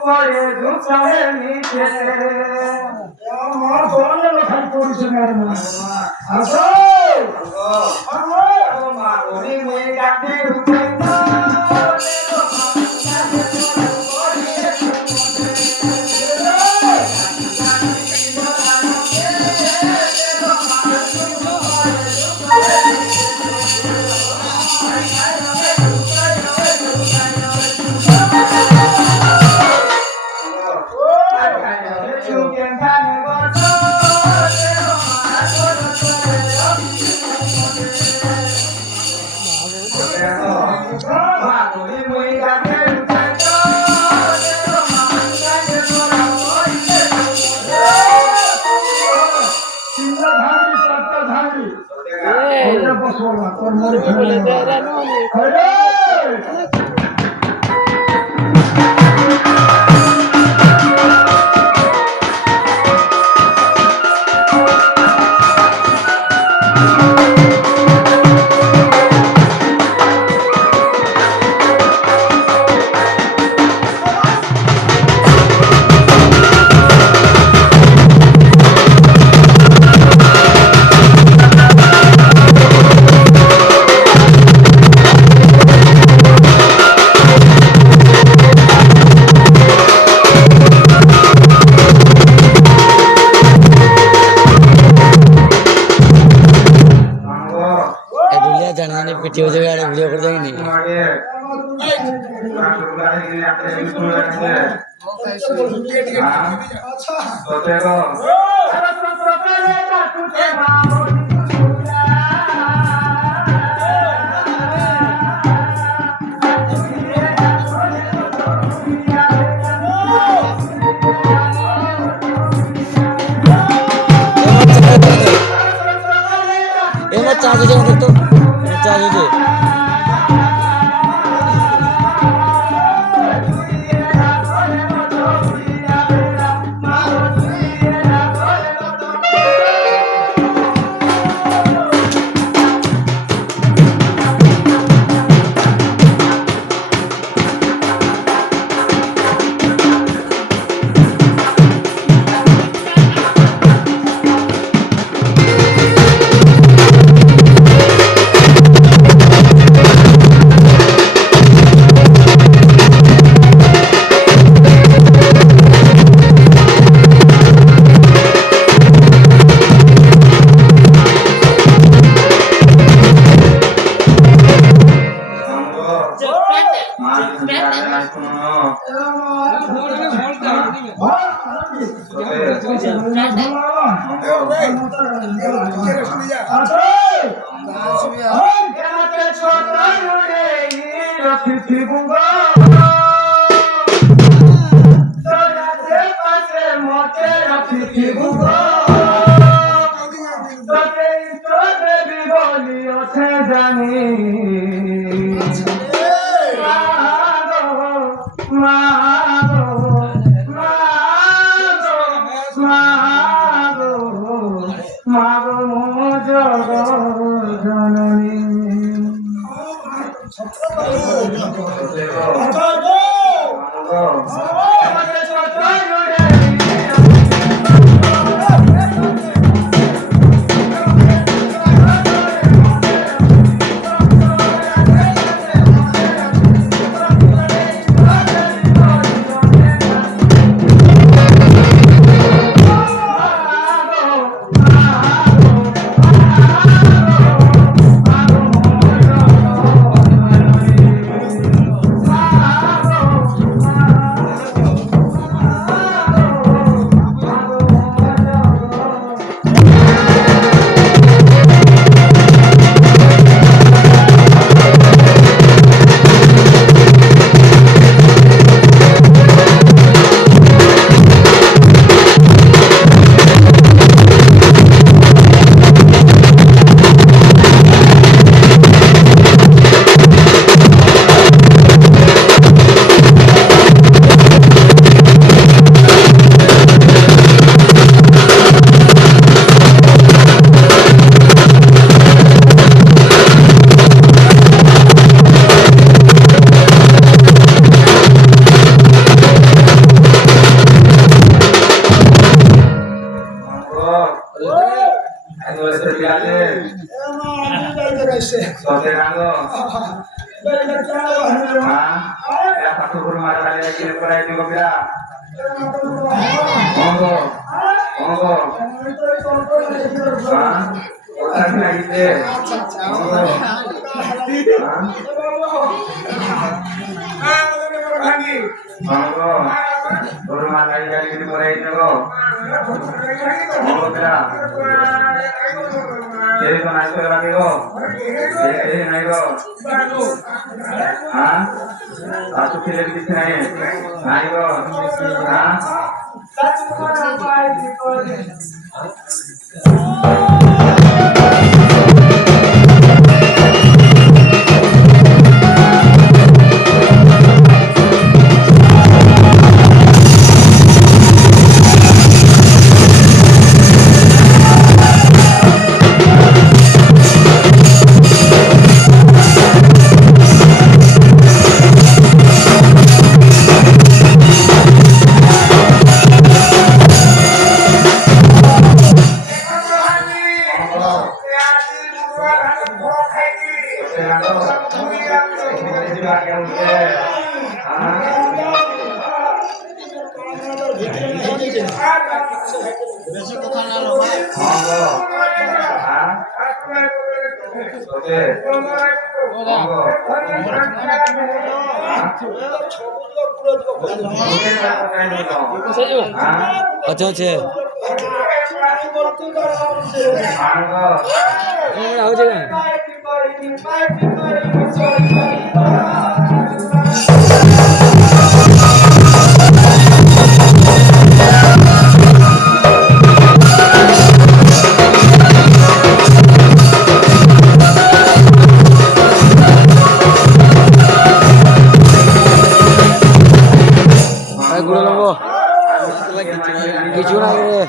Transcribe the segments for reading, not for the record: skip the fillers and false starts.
করে দুঃখে নিচে আমার বন্ধ খাই পড়ছে ম্যাডাম আসো মা ওরে মুই গাতে উঠে पिटी हो जाएगा वीडियो कर देंगे चार्ज हो जाए तो चार्ज हो जाए মাগো kirim korai juga bila. Monggo. Monggo. Hah? Otak lagi deh. Monggo. Monggo. Rumah lagi kirim korai juga. Monggo bila. Jadi kau naik lagi go. Jadi naik go. Hah? Satu kilo di sini. Naik go. Hah? अच्छा अच्छा आओ जगह गुड़ा लंबो কিছু না রে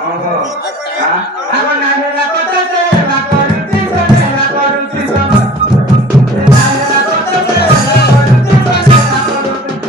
Monggo. Hah? Aku nanya aku tete, aku rutin sana, aku rutin sana. Nanya aku tete, aku rutin sana, aku rutin sana.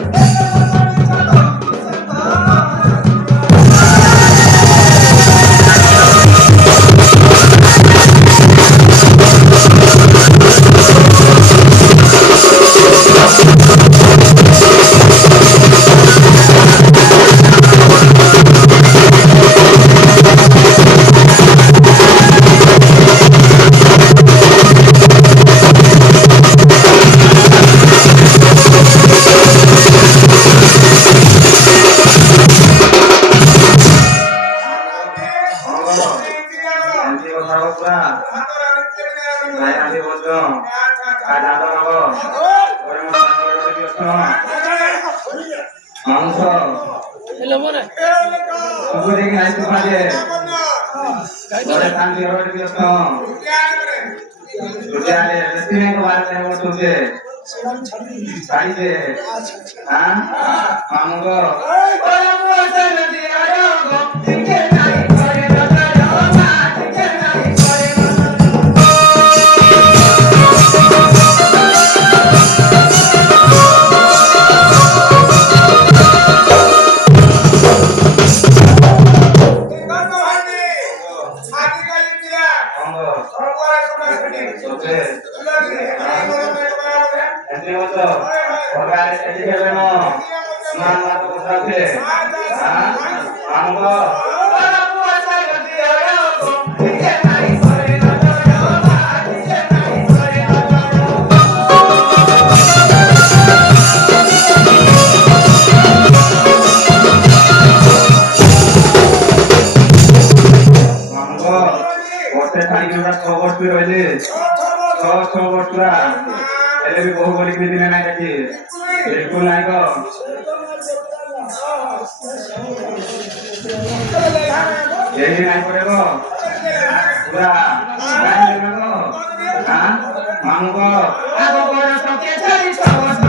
Nanti kau pura, saya nanti bodoh, ada apa kau? Orang mau tanya lagi bodoh, mangso, tunggu dikit nanti tu aja, orang tanya lagi bodoh, sudah ada, nanti ni kau ada yang mau tuju, tadi je, ah, mangso, orang mau tanya nanti ada kau, tinggal naik, भी बहु बोली दिने नाही त्याची बिलकुल नाही गो यही नाही पडे गो पुरा नाही ना गो हा मांगो आगो बडो तो के छरी सावस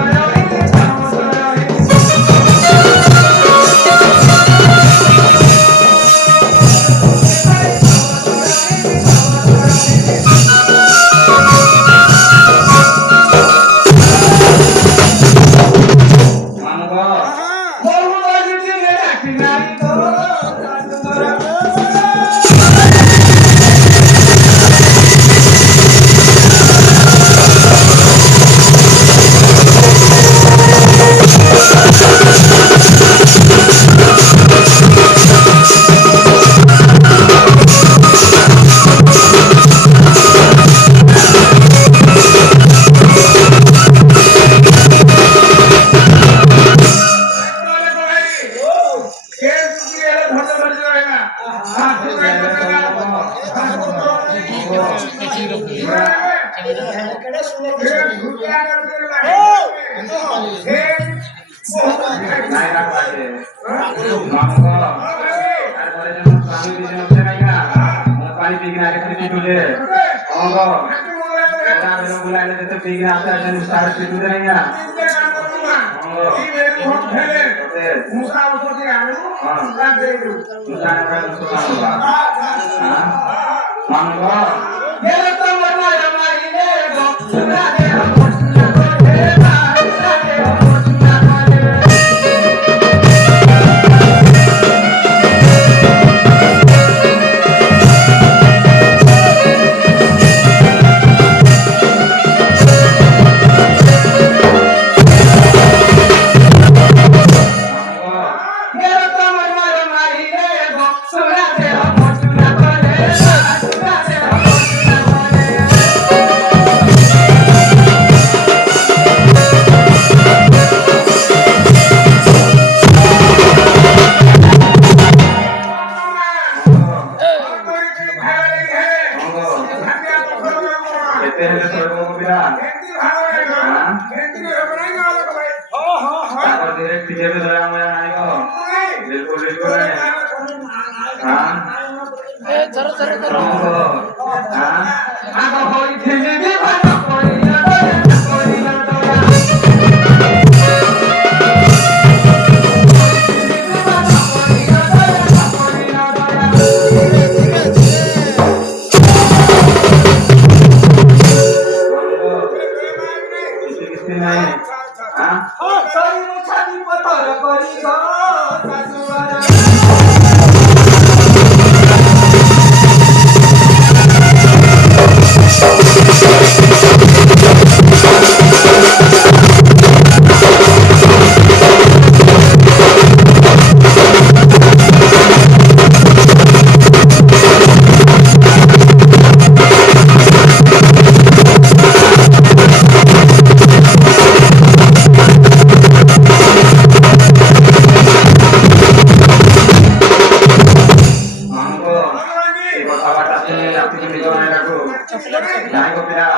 নাই কপিলা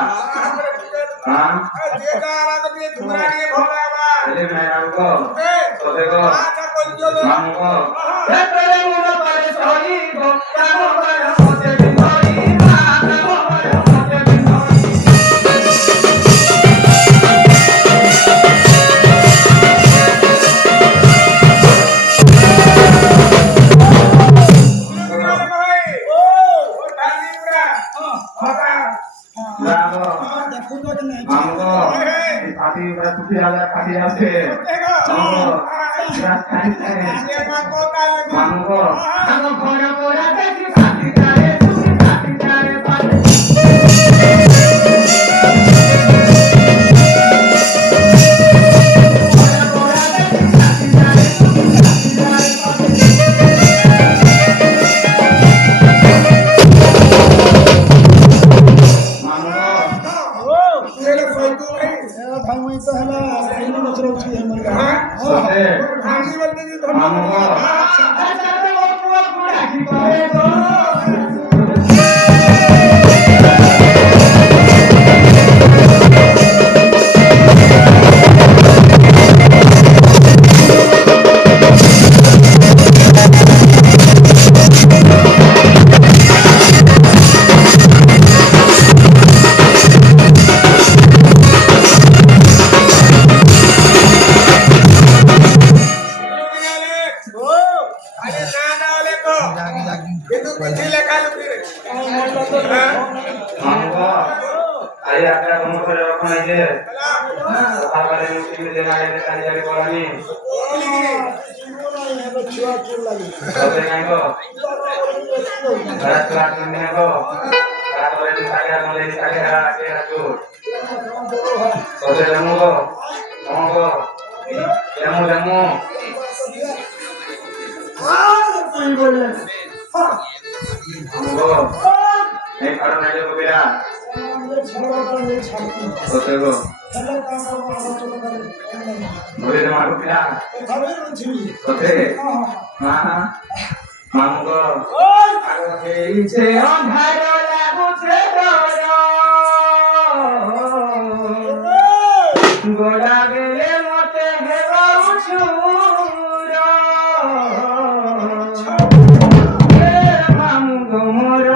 হ্যাঁ এলে মেরাঙ্গ তোদেগ মামুগ এতরে মুনো পারে সহিব কামো পারে মতে বিনই মা কামো পারে মতে বিনই খাটি আছে মামুগ আলো ঘর পড়া দেখি খাটি চারে তুমি খাটি চারে পাতে মামুগ অন্ধার লাগুছে গোড়া গেলে মতে হেবা উছুর মামুগ মোর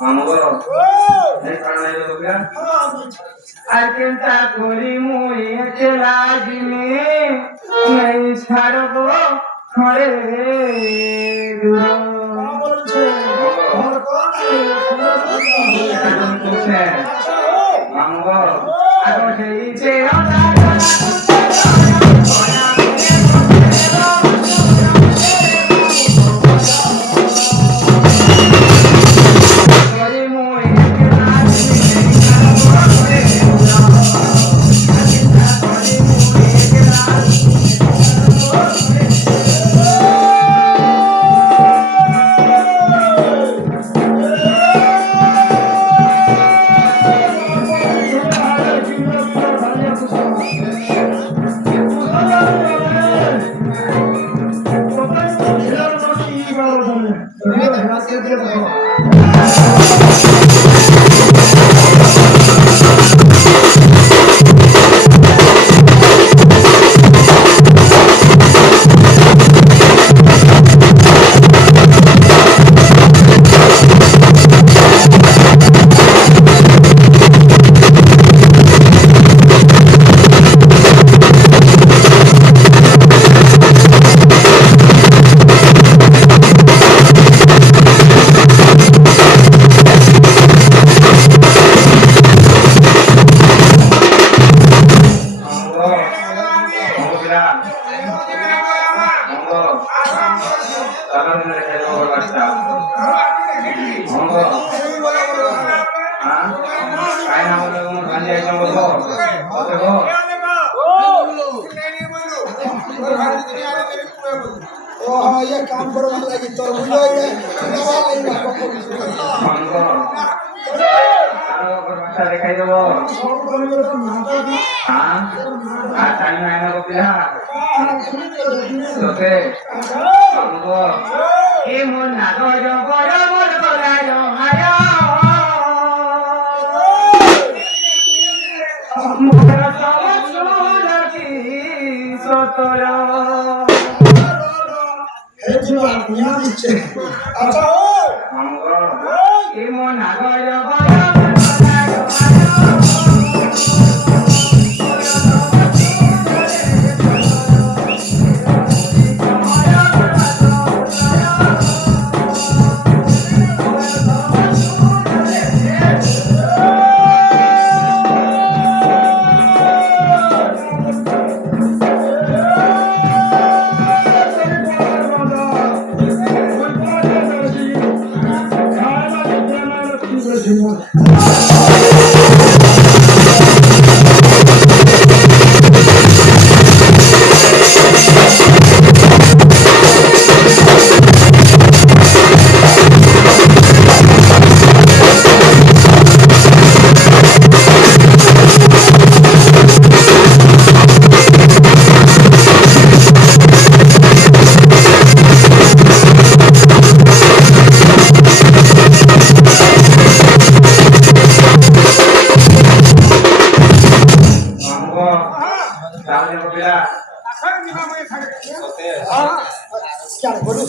মামুগ আর চিন্তা করি মুই একলা দিনে নাই ছাড়ব ঘরে মামুগ আগ সেই काम करो लगी तो बुझो ये দেখাই দেব তোকে এমন নাগর বড় বড় দিচ্ছে আচ্ছা ও মামু এই মন আগয় গয় মামু তাহলে কবিরা क्या बोलूं